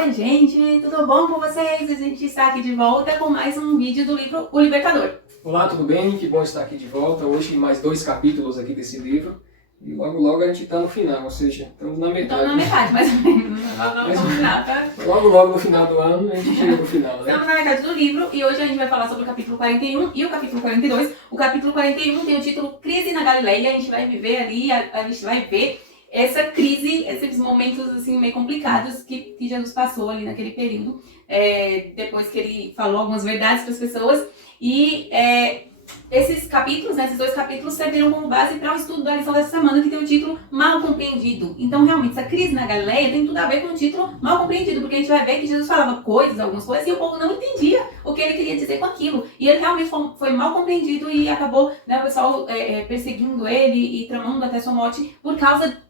Oi, gente, tudo bom com vocês? A gente está aqui de volta com mais um vídeo do livro O Libertador. Olá, tudo bem? Que bom estar aqui de volta. Hoje mais 2 capítulos aqui desse livro. E logo a gente está no final, ou seja, estamos na metade. Estamos na metade, mais ou menos. Vamos no final, tá? Logo no final do ano a gente chega no final, né? Estamos na metade do livro e hoje a gente vai falar sobre o capítulo 41 e o capítulo 42. O capítulo 41 tem o título Crise na Galileia. A gente vai viver ali, a gente vai ver essa crise, esses momentos assim meio complicados que Jesus passou ali naquele período, depois que ele falou algumas verdades para as pessoas. E esses capítulos, né, esses 2 capítulos serviram como base para o estudo da lição dessa semana, que tem o título Mal Compreendido. Então, realmente, essa crise na Galileia tem tudo a ver com o título Mal Compreendido, porque a gente vai ver que Jesus falava algumas coisas, e o povo não entendia o que ele queria dizer com aquilo. E ele realmente foi mal compreendido e acabou, né, o pessoal perseguindo ele e tramando até sua morte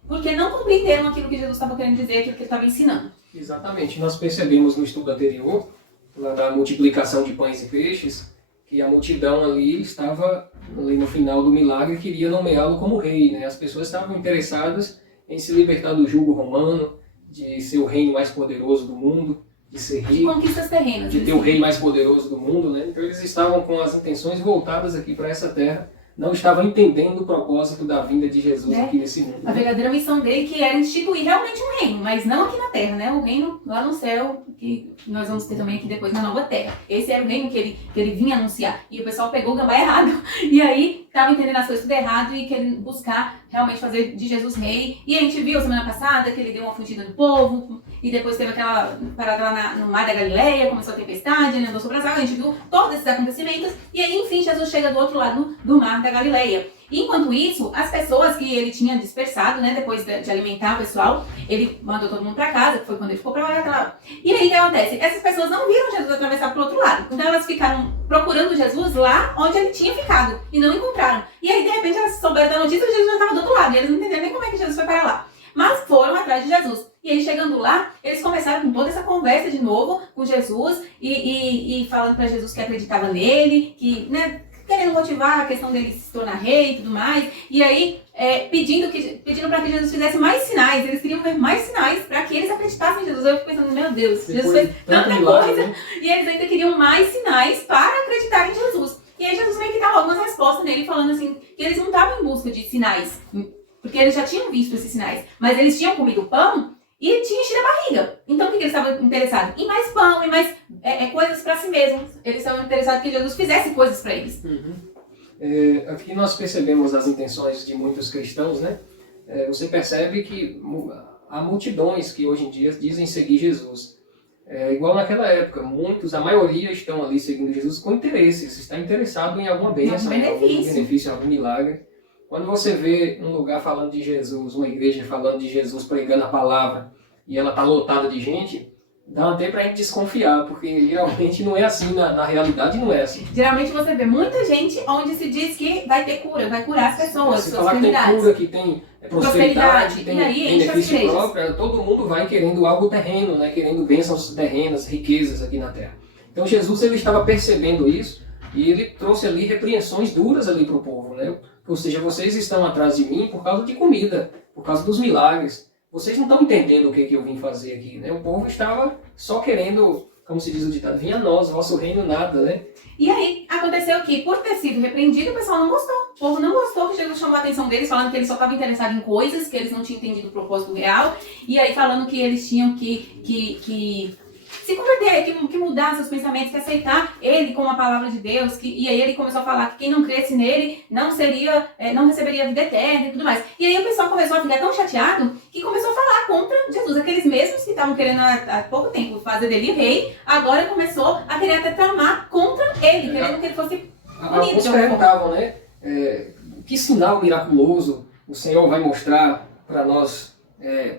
porque não compreenderam aquilo que Jesus estava querendo dizer, aquilo que ele estava ensinando. Exatamente. Nós percebemos no estudo anterior, lá da multiplicação de pães e peixes, que a multidão ali estava, ali no final do milagre, queria nomeá-lo como rei, né? As pessoas estavam interessadas em se libertar do jugo romano, de ser o reino mais poderoso do mundo, de ser rico, de conquistas terrenas, de ter o rei mais poderoso do mundo, né? Então eles estavam com as intenções voltadas aqui para essa terra, não estavam entendendo o propósito da vinda de Jesus aqui nesse mundo. A verdadeira missão dele que era instituir realmente um reino, mas não aqui na terra, né? O reino lá no céu, que nós vamos ter também aqui depois na nova terra. Esse era o reino que ele vinha anunciar. E o pessoal pegou o gambá errado. E aí estava entendendo as coisas tudo errado e querendo buscar realmente fazer de Jesus rei. E a gente viu semana passada que ele deu uma fugida do povo. E depois teve aquela parada lá no mar da Galileia, começou a tempestade, ele andou sobre as águas, a gente viu todos esses acontecimentos. E aí, enfim, Jesus chega do outro lado do mar da Galileia. E enquanto isso, as pessoas que ele tinha dispersado, né, depois de alimentar o pessoal, ele mandou todo mundo para casa, que foi quando ele ficou para lá. E aí o que acontece? Essas pessoas não viram Jesus atravessar para o outro lado. Então elas ficaram procurando Jesus lá onde ele tinha ficado e não encontraram. E aí, de repente, elas souberam da notícia que Jesus já estava do outro lado. E eles não entenderam nem como é que Jesus foi para lá. Mas foram atrás de Jesus. E aí, chegando lá, eles começaram com toda essa conversa de novo com Jesus e falando para Jesus que acreditava nele, que, né, querendo motivar a questão dele se tornar rei e tudo mais. E aí, pedindo para que Jesus fizesse mais sinais. Eles queriam ver mais sinais para que eles acreditassem em Jesus. Eu fico pensando, meu Deus, Jesus fez tanta coisa. Né? E eles ainda queriam mais sinais para acreditar em Jesus. E aí, Jesus meio que dava algumas respostas nele, falando assim, que eles não estavam em busca de sinais, porque eles já tinham visto esses sinais. Mas eles tinham comido pão e tinha enchido a barriga. Então o que eles estavam interessados? Em mais pão, em mais coisas para si mesmos. Eles estavam interessados que Jesus fizesse coisas para eles. Aqui nós percebemos as intenções de muitos cristãos, né? Você percebe que há multidões que hoje em dia dizem seguir Jesus. Igual naquela época, a maioria estão ali seguindo Jesus com interesses, está interessado em alguma bênção, em algum benefício, em algum milagre. Quando você vê um lugar falando de Jesus, uma igreja falando de Jesus, pregando a palavra, e ela está lotada de gente, dá até pra gente desconfiar, porque geralmente não é assim, na realidade não é assim. Geralmente você vê muita gente onde se diz que vai ter cura, vai curar as pessoas, se falar que tem cura, que tem prosperidade, que tem benefício próprio, todo mundo vai querendo algo terreno, né? Querendo bênçãos terrenas, riquezas aqui na terra. Então Jesus, ele estava percebendo isso, e ele trouxe ali repreensões duras ali para o povo, né? Ou seja, vocês estão atrás de mim por causa de comida, por causa dos milagres. Vocês não estão entendendo o que eu vim fazer aqui, né? O povo estava só querendo, como se diz o ditado, vinha a nós, vosso reino nada, né? E aí, aconteceu que, por ter sido repreendido, o pessoal não gostou. O povo não gostou que Jesus chamou a atenção deles, falando que eles só estavam interessados em coisas, que eles não tinham entendido o propósito real. E aí, falando que eles tinham que se converter, que mudar seus pensamentos, que aceitar ele como a palavra de Deus, e aí ele começou a falar que quem não cresce nele não receberia a vida eterna e tudo mais. E aí o pessoal começou a ficar tão chateado que começou a falar contra Jesus. Aqueles mesmos que estavam querendo há pouco tempo fazer dele rei, agora começou a querer até tramar contra ele, querendo que ele fosse punido. Alguns perguntavam, né? Que sinal miraculoso o Senhor vai mostrar para nós,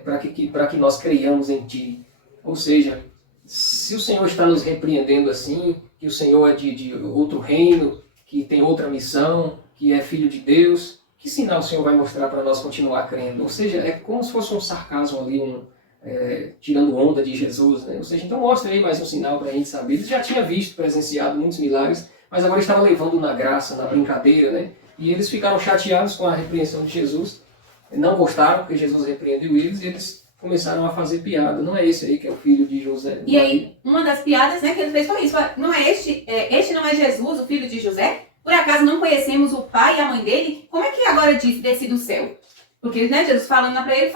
para que nós creiamos em Ti? Ou seja, se o Senhor está nos repreendendo assim, que o Senhor é de outro reino, que tem outra missão, que é filho de Deus, que sinal o Senhor vai mostrar para nós continuar crendo? Ou seja, é como se fosse um sarcasmo ali, tirando onda de Jesus, né? Ou seja, então mostra aí mais um sinal para a gente saber. Ele já tinha visto, presenciado muitos milagres, mas agora estava levando na graça, na brincadeira, né? E eles ficaram chateados com a repreensão de Jesus, não gostaram porque Jesus repreendeu eles, e eles começaram a fazer piada. Não é esse aí que é o filho de José. E aí, uma das piadas, né, que ele fez foi isso. Não é este não é Jesus, o filho de José? Por acaso não conhecemos o pai e a mãe dele? Como é que agora diz desce do céu? Porque, né, Jesus falando para ele,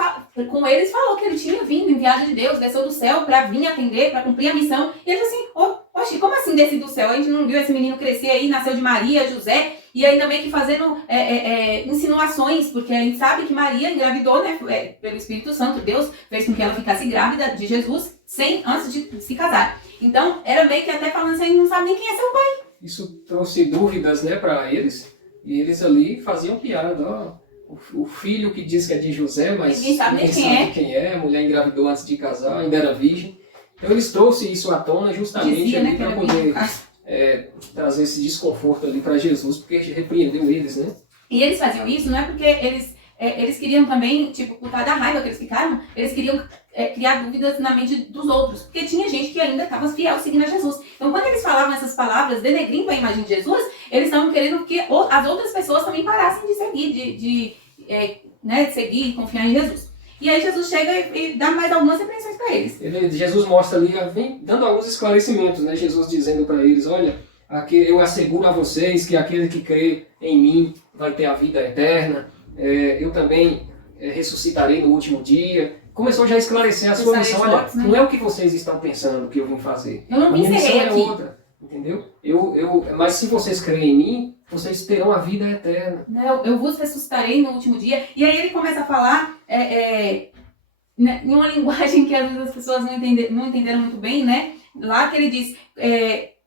com eles falou que ele tinha vindo, enviado de Deus, desceu do céu para vir atender, para cumprir a missão. E ele assim, oxe, como assim desce do céu? A gente não viu esse menino crescer aí, nasceu de Maria, José, e ainda meio que fazendo insinuações, porque a gente sabe que Maria engravidou, né, pelo Espírito Santo. Deus fez com que ela ficasse grávida de Jesus antes de se casar. Então, era meio que até falando assim, não sabe nem quem é seu pai. Isso trouxe dúvidas, né, para eles, e eles ali faziam piada, ó. O filho que diz que é de José, mas ninguém sabe quem é. A mulher engravidou antes de casar, ainda era virgem. Então eles trouxeram isso à tona justamente para poder trazer esse desconforto ali para Jesus, porque repreendeu eles, né? E eles faziam isso não é porque eles queriam também, tipo, por causa da raiva que eles ficaram, eles queriam criar dúvidas na mente dos outros, porque tinha gente que ainda estava fiel seguindo a Jesus. Então, quando eles falavam essas palavras denegrindo a imagem de Jesus, eles estavam querendo que as outras pessoas também parassem de seguir, de seguir e confiar em Jesus. E aí Jesus chega e dá mais algumas repreensões para eles. Jesus mostra ali, vem dando alguns esclarecimentos, né? Jesus dizendo para eles, olha, eu asseguro a vocês que aquele que crê em mim vai ter a vida eterna, eu também ressuscitarei no último dia. Começou já a esclarecer a sua missão. Olha, não é o que vocês estão pensando que eu vim fazer. Eu não me encerrei aqui. Outra, entendeu? Mas se vocês creem em mim, vocês terão a vida eterna. Eu vos ressuscitarei no último dia. E aí ele começa a falar em uma linguagem que às vezes as pessoas não entenderam muito bem, né? Lá que ele diz,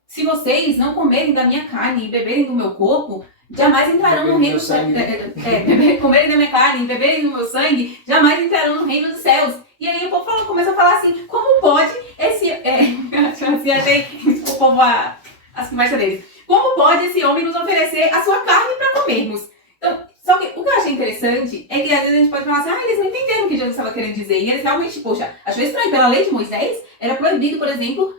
se vocês não comerem da minha carne e beberem do meu corpo, jamais entrarão no reino dos céus. Comerem da minha carne e beberem do meu sangue, jamais entrarão no reino dos céus. E aí o povo começa a falar assim, como pode esse... o povo, as conversas deles. Como pode esse homem nos oferecer a sua carne para comermos? Então, só que o que eu achei interessante é que às vezes a gente pode falar assim, eles não entenderam o que Jesus estava querendo dizer. E eles realmente, achou estranho. Pela lei de Moisés, era proibido, por exemplo,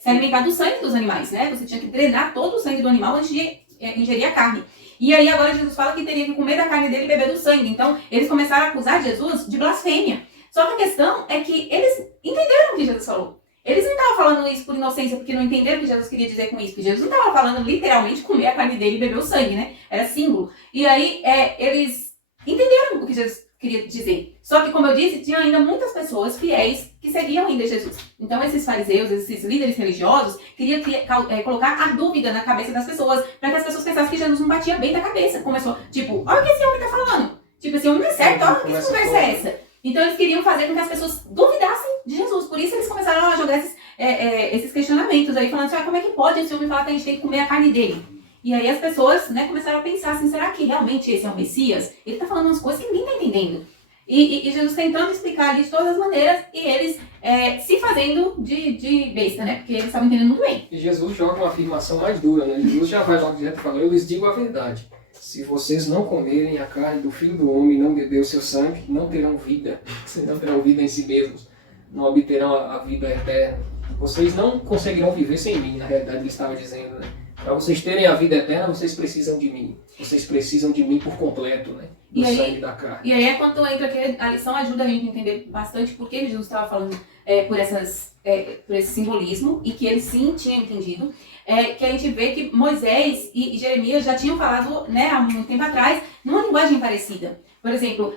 se alimentar do sangue dos animais, né? Você tinha que drenar todo o sangue do animal antes de ingerir a carne. E aí agora Jesus fala que teria que comer da carne dele e beber do sangue. Então, eles começaram a acusar Jesus de blasfêmia. Só que a questão é que eles entenderam o que Jesus falou. Eles não estavam falando isso por inocência, porque não entenderam o que Jesus queria dizer com isso. Porque Jesus não estava falando literalmente comer a carne dele e beber o sangue, né? Era símbolo. E aí, eles entenderam o que Jesus queria dizer. Só que, como eu disse, tinha ainda muitas pessoas fiéis que seguiam ainda Jesus. Então, esses fariseus, esses líderes religiosos, queriam colocar a dúvida na cabeça das pessoas, para que as pessoas pensassem que Jesus não batia bem da cabeça. Começou, tipo, olha o que esse homem está falando. Tipo, esse homem não é certo, olha que conversa é essa. Então eles queriam fazer com que as pessoas duvidassem de Jesus. Por isso eles começaram a jogar esses questionamentos aí, falando assim, como é que pode esse homem falar que a gente tem que comer a carne dele? E aí as pessoas, né, começaram a pensar assim, será que realmente esse é o Messias? Ele está falando umas coisas que ninguém está entendendo. E Jesus tentando explicar ali de todas as maneiras, e eles se fazendo de besta, né? Porque eles estavam entendendo muito bem. E Jesus joga uma afirmação mais dura, né? Jesus já vai logo direto e fala, eu lhes digo a verdade. Se vocês não comerem a carne do Filho do Homem e não beber o seu sangue, não terão vida. Vocês não terão vida em si mesmos. Não obterão a vida eterna. Vocês não conseguirão viver sem mim, na realidade ele estava dizendo, né? Para vocês terem a vida eterna, vocês precisam de mim. Vocês precisam de mim por completo, né? Do sangue da carne. E aí é quando entra que a lição ajuda a gente a entender bastante por que Jesus estava falando por esse simbolismo, e que eles sim tinham entendido. Que a gente vê que Moisés e Jeremias já tinham falado, né, há muito tempo atrás, numa linguagem parecida. Por exemplo,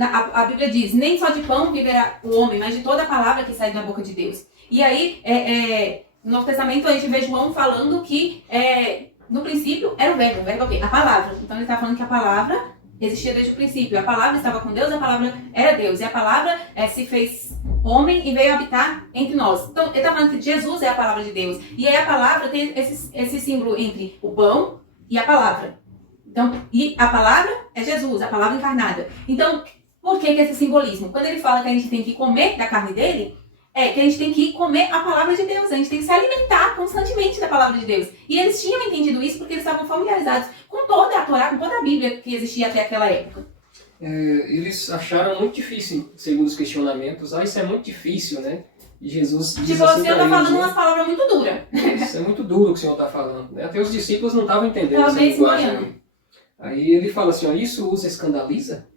a Bíblia diz, nem só de pão viverá o homem, mas de toda a palavra que sai da boca de Deus. E aí, no Novo Testamento, a gente vê João falando que, no princípio, era o verbo é o quê? A palavra. Então ele está falando que a palavra existia desde o princípio. A palavra estava com Deus, a palavra era Deus. E a palavra se fez homem e veio habitar entre nós. Então, ele está falando que Jesus é a palavra de Deus. E aí a palavra tem esse símbolo entre o pão e a palavra. Então, e a palavra é Jesus, a palavra encarnada. Então, por que esse simbolismo? Quando ele fala que a gente tem que comer da carne dele, que a gente tem que comer a palavra de Deus. A gente tem que se alimentar constantemente da palavra de Deus. E eles tinham entendido isso porque eles estavam familiarizados com toda a Torá, com toda a Bíblia que existia até aquela época. Eles acharam muito difícil, segundo os questionamentos, isso é muito difícil, né? E Jesus diz tipo, assim o Senhor está falando umas palavras muito duras. Isso é muito duro o que o Senhor está falando, né? Até os discípulos não estavam entendendo essa linguagem. Aí ele fala assim, isso os escandaliza?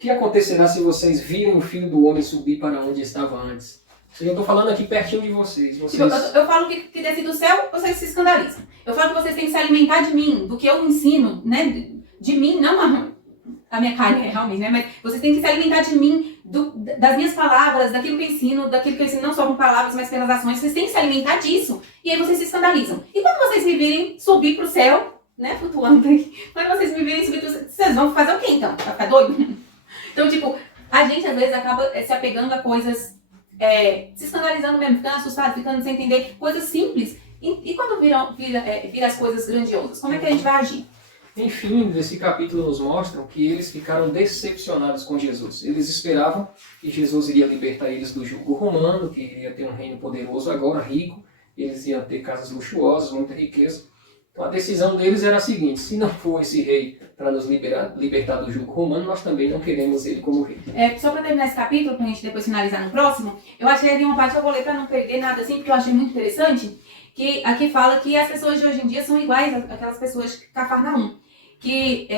que acontecerá se vocês virem o Filho do Homem subir para onde estava antes? Eu estou falando aqui pertinho de vocês. Eu falo que desce do céu, vocês se escandalizam. Eu falo que vocês têm que se alimentar de mim, do que eu ensino, né? De mim, não a minha carne, realmente, né? Mas vocês têm que se alimentar de mim, das minhas palavras, daquilo que eu ensino não só com palavras, mas pelas ações. Vocês têm que se alimentar disso. E aí vocês se escandalizam. E quando vocês me virem subir pro céu, né? Flutuando aqui. Quando vocês me virem subir pro céu, vocês vão fazer o quê então? Vai ficar doido? Então, tipo, a gente às vezes acaba se apegando a coisas, se escandalizando mesmo, ficando assustado, ficando sem entender coisas simples. E quando vira as coisas grandiosas, como é que a gente vai agir? Enfim, esse capítulo nos mostra que eles ficaram decepcionados com Jesus. Eles esperavam que Jesus iria libertar eles do jugo romano, que iria ter um reino poderoso agora, rico, eles iam ter casas luxuosas, muita riqueza. Então a decisão deles era a seguinte: se não for esse rei para nos libertar do jugo romano, nós também não queremos ele como rei. Só para terminar esse capítulo, para a gente depois finalizar no próximo, eu achei ali uma parte, eu vou ler para não perder nada assim, porque eu achei muito interessante, que aqui fala que as pessoas de hoje em dia são iguais àquelas pessoas de Cafarnaum. Que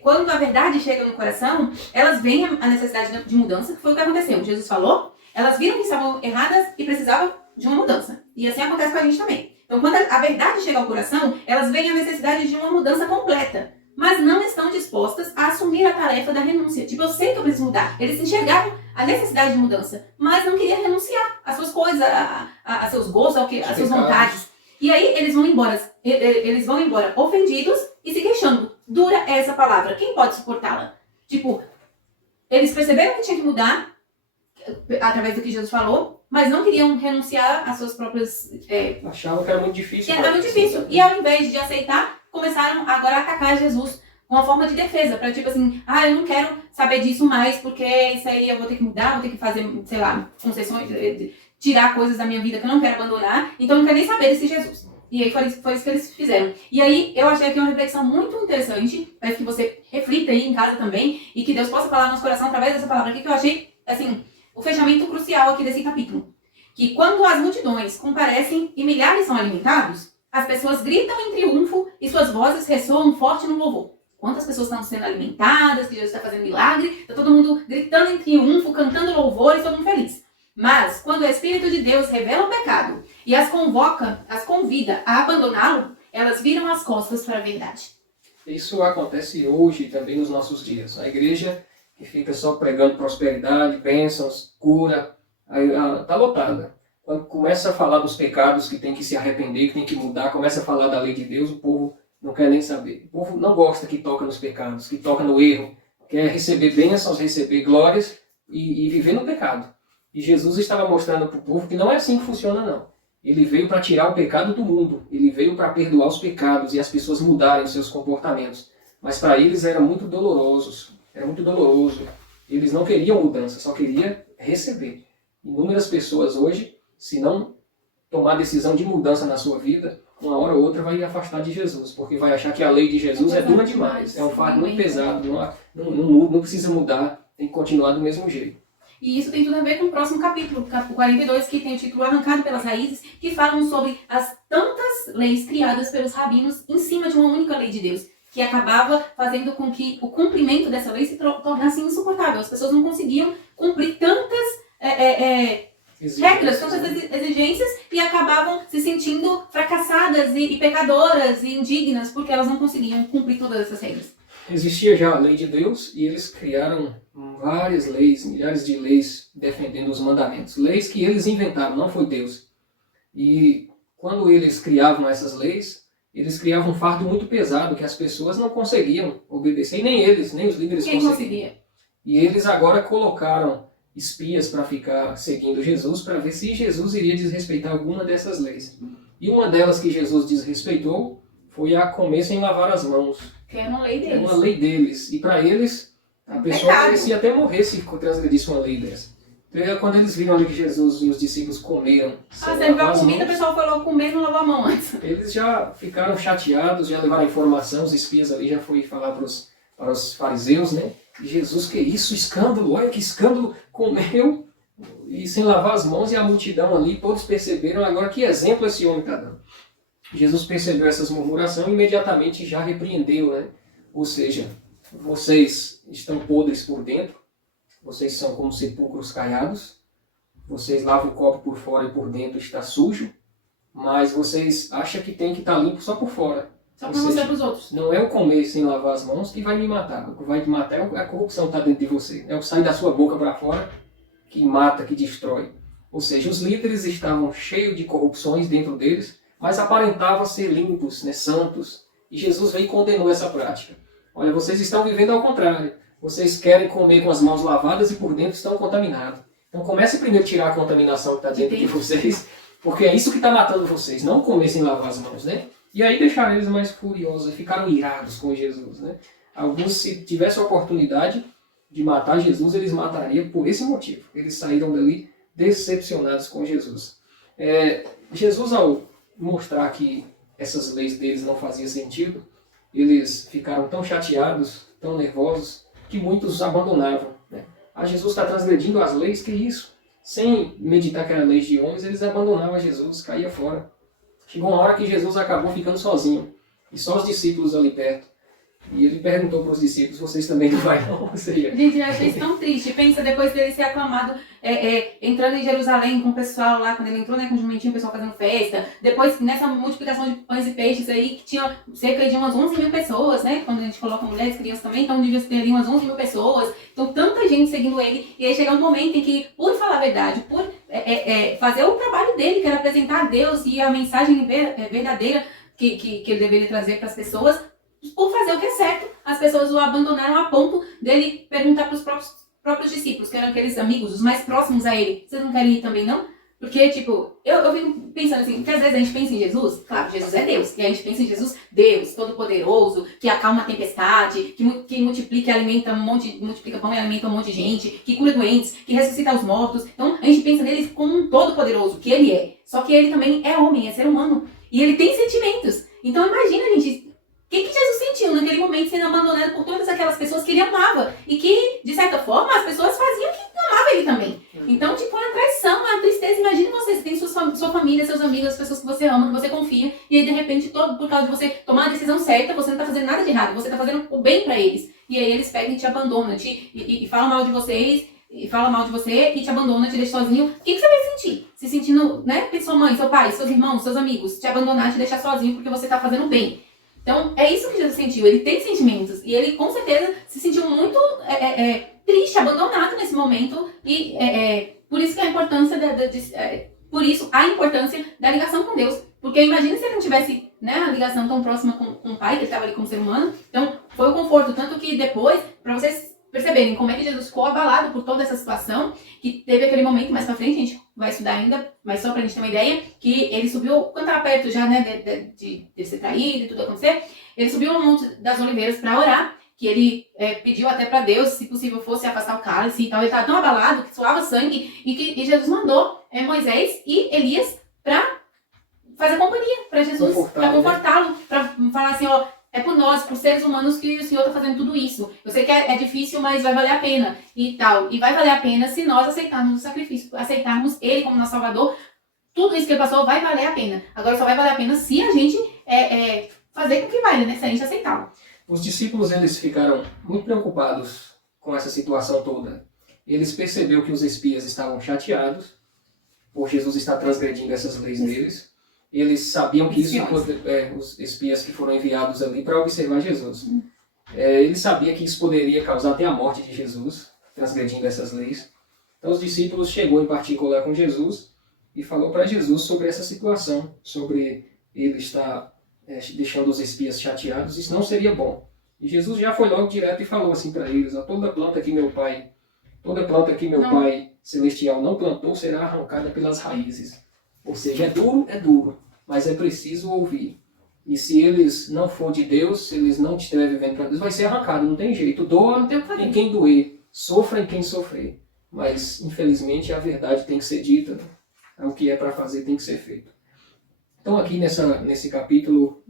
quando a verdade chega no coração, elas veem a necessidade de mudança, que foi o que aconteceu. Jesus falou, elas viram que estavam erradas e precisavam de uma mudança. E assim acontece com a gente também. Então, quando a verdade chega ao coração, elas veem a necessidade de uma mudança completa, mas não estão dispostas a assumir a tarefa da renúncia. Tipo, eu sei que eu preciso mudar. Eles enxergaram a necessidade de mudança, mas não queriam renunciar às suas coisas, a seus gostos, às suas vontades. E aí eles vão embora ofendidos e se queixando. Dura é essa palavra. Quem pode suportá-la? Tipo, eles perceberam que tinha que mudar através do que Jesus falou, mas não queriam renunciar às suas próprias... Achavam que era muito difícil. Era muito difícil. E ao invés de aceitar, começaram agora a atacar Jesus com uma forma de defesa. Para tipo assim, eu não quero saber disso mais, porque isso aí eu vou ter que mudar, vou ter que fazer, sei lá, concessões, tirar coisas da minha vida que eu não quero abandonar. Então eu não quero nem saber desse Jesus. E aí foi isso que eles fizeram. E aí eu achei aqui uma reflexão muito interessante, para que você reflita aí em casa também, e que Deus possa falar no nosso coração através dessa palavra aqui, que eu achei, assim, o fechamento crucial aqui desse capítulo. Que quando as multidões comparecem e milhares são alimentados, as pessoas gritam em triunfo e suas vozes ressoam forte no louvor. Quantas pessoas estão sendo alimentadas, que Jesus está fazendo milagre, está todo mundo gritando em triunfo, cantando louvor e todo mundo feliz. Mas, quando o Espírito de Deus revela o pecado e as convida a abandoná-lo, elas viram as costas para a verdade. Isso acontece hoje também nos nossos dias. A igreja que fica só pregando prosperidade, bênçãos, cura, está lotada. Quando começa a falar dos pecados que tem que se arrepender, que tem que mudar, começa a falar da lei de Deus, o povo não quer nem saber. O povo não gosta que toca nos pecados, que toca no erro, quer receber bênçãos, receber glórias e viver no pecado. E Jesus estava mostrando para o povo que não é assim que funciona, não. Ele veio para tirar o pecado do mundo. Ele veio para perdoar os pecados e as pessoas mudarem seus comportamentos. Mas para eles era muito doloroso. Eles não queriam mudança, só queriam receber. Inúmeras pessoas hoje, se não tomar decisão de mudança na sua vida, uma hora ou outra vai afastar de Jesus, porque vai achar que a lei de Jesus é dura demais. É um fardo muito pesado, não precisa mudar, tem que continuar do mesmo jeito. E isso tem tudo a ver com o próximo capítulo, capítulo 42, que tem o título Arrancado pelas Raízes, que falam sobre as tantas leis criadas pelos rabinos em cima de uma única lei de Deus, que acabava fazendo com que o cumprimento dessa lei se tornasse insuportável. As pessoas não conseguiam cumprir tantas regras, tantas exigências, e acabavam se sentindo fracassadas e pecadoras e indignas, porque elas não conseguiam cumprir todas essas regras. Existia já a lei de Deus e eles criaram várias leis, milhares de leis defendendo os mandamentos. Leis que eles inventaram, não foi Deus. E quando eles criavam essas leis, eles criavam um fardo muito pesado que as pessoas não conseguiam obedecer, e nem eles, nem os líderes conseguiam. E eles agora colocaram espias para ficar seguindo Jesus, para ver se Jesus iria desrespeitar alguma dessas leis. E uma delas que Jesus desrespeitou foi a comer sem lavar as mãos. Que era uma lei deles. É uma lei deles. E para eles, a pessoa merecia até morrer se transgredisse uma lei dessa. Então, quando eles viram ali que Jesus e os discípulos comeram sem você viu a comida, o pessoal falou comer e não lavar a mão antes. Eles já ficaram chateados, já levaram informação, os espias ali já foram falar para os fariseus, né? E Jesus, que isso, escândalo, olha que escândalo, comeu e sem lavar as mãos, e a multidão ali, todos perceberam agora que exemplo esse homem está dando. Jesus percebeu essas murmurações e imediatamente já repreendeu, né? Ou seja, vocês estão podres por dentro, vocês são como sepulcros caiados, vocês lavam o copo por fora e por dentro está sujo, mas vocês acham que tem que estar limpo só por fora. Só para mostrar para os outros. Não é o comer sem lavar as mãos que vai me matar. O que vai te matar é a corrupção que está dentro de você. É o que sai da sua boca para fora que mata, que destrói. Ou seja, os líderes estavam cheios de corrupções dentro deles, mas aparentavam ser limpos, né, santos. E Jesus veio e condenou essa prática. Olha, vocês estão vivendo ao contrário. Vocês querem comer com as mãos lavadas e por dentro estão contaminados. Então comece primeiro a tirar a contaminação que está dentro de vocês, porque é isso que está matando vocês. Não comer sem lavar as mãos, né? E aí deixaram eles mais furiosos e ficaram irados com Jesus, né? Alguns, se tivessem a oportunidade de matar Jesus, eles matariam por esse motivo. Eles saíram dali decepcionados com Jesus. Jesus, ao mostrar que essas leis deles não faziam sentido, eles ficaram tão chateados, tão nervosos, que muitos os abandonavam, né? Jesus está transgredindo as leis, que isso? Sem meditar que eram leis de homens, eles abandonavam Jesus, caía fora. Chegou uma hora que Jesus acabou ficando sozinho, e só os discípulos ali perto. E ele perguntou para os discípulos, vocês também não vai não? Ou seja... Gente, eu achei isso tão triste. Pensa, depois dele ser aclamado, entrando em Jerusalém com o pessoal lá, quando ele entrou, né, com o jumentinho, o pessoal fazendo festa. Depois, nessa multiplicação de pães e peixes aí, que tinha cerca de umas 11 mil pessoas, né? Quando a gente coloca mulheres, crianças também, então devia ter ali umas 11 mil pessoas. Então, tanta gente seguindo ele. E aí chega um momento em que, por falar a verdade, por fazer o trabalho dele, que era apresentar a Deus e a mensagem verdadeira que ele deveria trazer para as pessoas, por fazer o que é certo, as pessoas o abandonaram a ponto dele perguntar para os próprios discípulos, que eram aqueles amigos, os mais próximos a ele, vocês não querem ir também não? Porque, tipo, eu fico pensando assim, porque às vezes a gente pensa em Jesus, claro, Jesus é Deus, e a gente pensa em Jesus, Deus, todo-poderoso, que acalma a tempestade, que multiplica e alimenta multiplica pão e alimenta um monte de gente, que cura doentes, que ressuscita os mortos. Então, a gente pensa nele como um todo-poderoso, que ele é. Só que ele também é homem, é ser humano, e ele tem sentimentos. Então, imagina, gente, o que Jesus sentiu naquele momento sendo abandonado por todas aquelas pessoas que ele amava e que, de certa forma, as pessoas faziam que amavam ele também. Então, tipo, uma traição, uma tristeza. Imagina você tem sua família, seus amigos, as pessoas que você ama, que você confia, e aí, de repente, por causa de você tomar a decisão certa, você não tá fazendo nada de errado, você tá fazendo o bem pra eles. E aí eles pegam e te abandonam, e falam mal de vocês, e fala mal de você, e te abandona, te deixa sozinho. O que você vai sentir? Se sentindo, né, sua mãe, seu pai, seus irmãos, seus amigos, te abandonar, te deixar sozinho porque você tá fazendo bem. Então, é isso que Jesus sentiu. Ele tem sentimentos. E ele, com certeza, se sentiu muito triste, abandonado nesse momento. E por isso que a importância por isso a importância da ligação com Deus. Porque imagina se ele não tivesse, né, a ligação tão próxima com o Pai, que ele estava ali como ser humano. Então, foi o conforto. Tanto que depois, para vocês perceberem como é que Jesus ficou abalado por toda essa situação, que teve aquele momento mais pra frente, a gente vai estudar ainda, mas só pra gente ter uma ideia, que ele subiu, quando estava perto já, né, de ser traído e tudo acontecer, ele subiu ao Monte das Oliveiras para orar, que ele pediu até para Deus, se possível fosse afastar o cálice e tal. Ele estava tão abalado, que suava sangue, e Jesus mandou Moisés e Elias para fazer companhia para Jesus, para confortá-lo, para falar assim, ó, é por nós, por seres humanos, que o Senhor está fazendo tudo isso. Eu sei que é difícil, mas vai valer a pena e tal. E vai valer a pena se nós aceitarmos o sacrifício, aceitarmos Ele como nosso Salvador. Tudo isso que Ele passou vai valer a pena. Agora só vai valer a pena se a gente fazer com que vale, né? Se a gente aceitá-lo. Os discípulos, eles ficaram muito preocupados com essa situação toda. Eles perceberam que os espias estavam chateados por Jesus estar transgredindo essas leis deles. Eles sabiam que os espias que foram enviados ali para observar Jesus. Eles sabiam que isso poderia causar até a morte de Jesus, transgredindo essas leis. Então os discípulos chegou em particular com Jesus e falou para Jesus sobre essa situação, sobre ele estar deixando os espias chateados. Isso não seria bom. E Jesus já foi logo direto e falou assim para eles: toda planta que meu Pai Celestial não plantou será arrancada pelas raízes. Ou seja, é duro, mas é preciso ouvir. E se eles não for de Deus, se eles não estiverem vivendo para Deus, vai ser arrancado, não tem jeito. Doa em quem doer, sofra em quem sofrer. Mas, infelizmente, a verdade tem que ser dita, né? O que é para fazer tem que ser feito. Então, aqui nesse capítulo,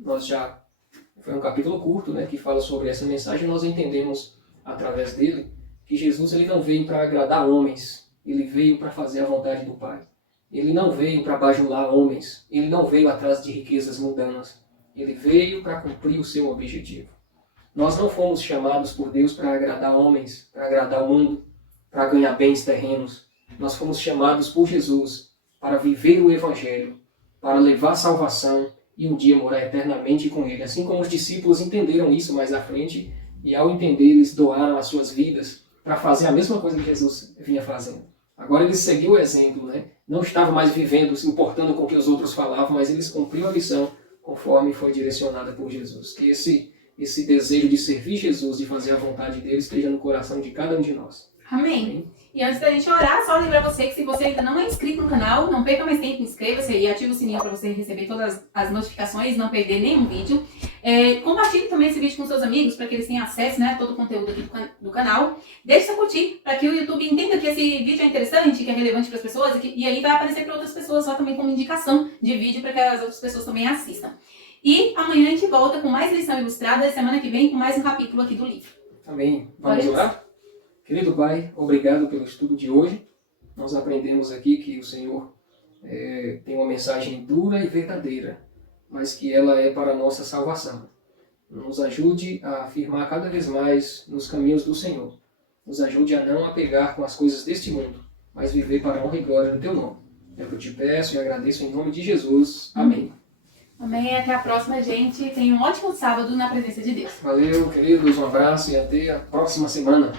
foi um capítulo curto, né, que fala sobre essa mensagem. Nós entendemos, através dele, que Jesus ele não veio para agradar homens, ele veio para fazer a vontade do Pai. Ele não veio para bajular homens, ele não veio atrás de riquezas mundanas, ele veio para cumprir o seu objetivo. Nós não fomos chamados por Deus para agradar homens, para agradar o mundo. para ganhar bens terrenos. Nós fomos chamados por Jesus para viver o Evangelho, para levar salvação e um dia morar eternamente com Ele. Assim como os discípulos entenderam isso mais à frente, e ao entender, eles doaram as suas vidas para fazer a mesma coisa que Jesus vinha fazendo. Agora eles seguiu o exemplo, né? Não estavam mais vivendo, se importando com o que os outros falavam, mas eles cumpriram a lição conforme foi direcionada por Jesus. Que esse desejo de servir Jesus, de fazer a vontade dele, esteja no coração de cada um de nós. Amém. E antes da gente orar, só lembrar você que se você ainda não é inscrito no canal, não perca mais tempo, inscreva-se e ative o sininho para você receber todas as notificações, não perder nenhum vídeo. Compartilhe também esse vídeo com seus amigos para que eles tenham acesso, né, a todo o conteúdo aqui do canal. Deixe seu curtir para que o YouTube entenda que esse vídeo é interessante, que é relevante para as pessoas e aí vai aparecer para outras pessoas só também como indicação de vídeo para que as outras pessoas também assistam. E amanhã a gente volta com mais lição ilustrada e semana que vem com mais um capítulo aqui do livro. Amém. Vamos orar? Querido Pai, obrigado pelo estudo de hoje. Nós aprendemos aqui que o Senhor tem uma mensagem dura e verdadeira, mas que ela é para a nossa salvação. Nos ajude a afirmar cada vez mais nos caminhos do Senhor. Nos ajude a não apegar com as coisas deste mundo, mas viver para a honra e glória do Teu nome. É o que eu te peço e agradeço em nome de Jesus. Amém. Amém. Até a próxima, gente. Tenha um ótimo sábado na presença de Deus. Valeu, queridos. Um abraço e até a próxima semana.